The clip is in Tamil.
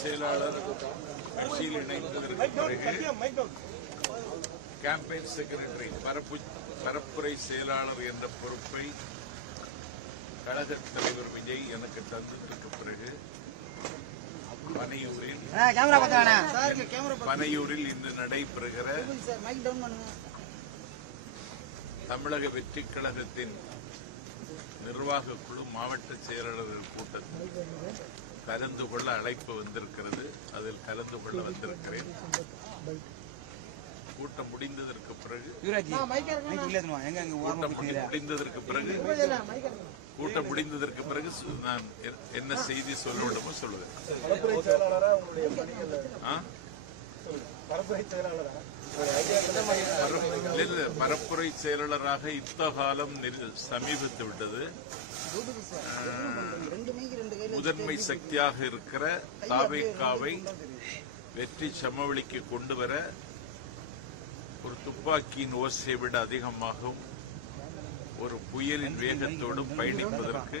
செயலாளர் கட்சியில் இணைந்ததற்கு பிறகு கேம்பெயின் செக்ரட்டரி பரப்பு பரப்புரை செயலாளர் என்ற பொறுப்பை கழக தலைவர் விஜய் எனக்கு தந்ததற்கு பிறகு பனையூரில் பனையூரில் இன்று நடைபெறுகிற மைக் டவுன் பண்ணுங்க. தமிழக வெற்றிக் கழகத்தின் நிர்வாக குழு மாவட்ட செயலாளர்கள் கூட்டத்தில் கலந்து கொள்ள அழைப்பு வந்திருக்கிறது. அதில் கலந்து கொள்ள வந்திருக்கிறேன். கூட்டம் முடிந்ததற்கு பிறகு கூட்டம் முடி- முடிந்ததற்கு பிறகு கூட்டம் முடிந்ததற்கு பிறகு நான் என்ன செய்தி சொல்ல வேண்டுமோ சொல்லுவேன். பரப்புரை செயலாளராக யுத்தகாலம் சமீபித்து விட்டது. முதன்மை சக்தியாக இருக்கிற தாவேக்காவை வெற்றி சமவெளிக்கு கொண்டு வர ஒரு துப்பாக்கியின் ஓசையை விட அதிகமாகவும் ஒரு புயலின் வேகத்தோடும் பயணிப்பதற்கு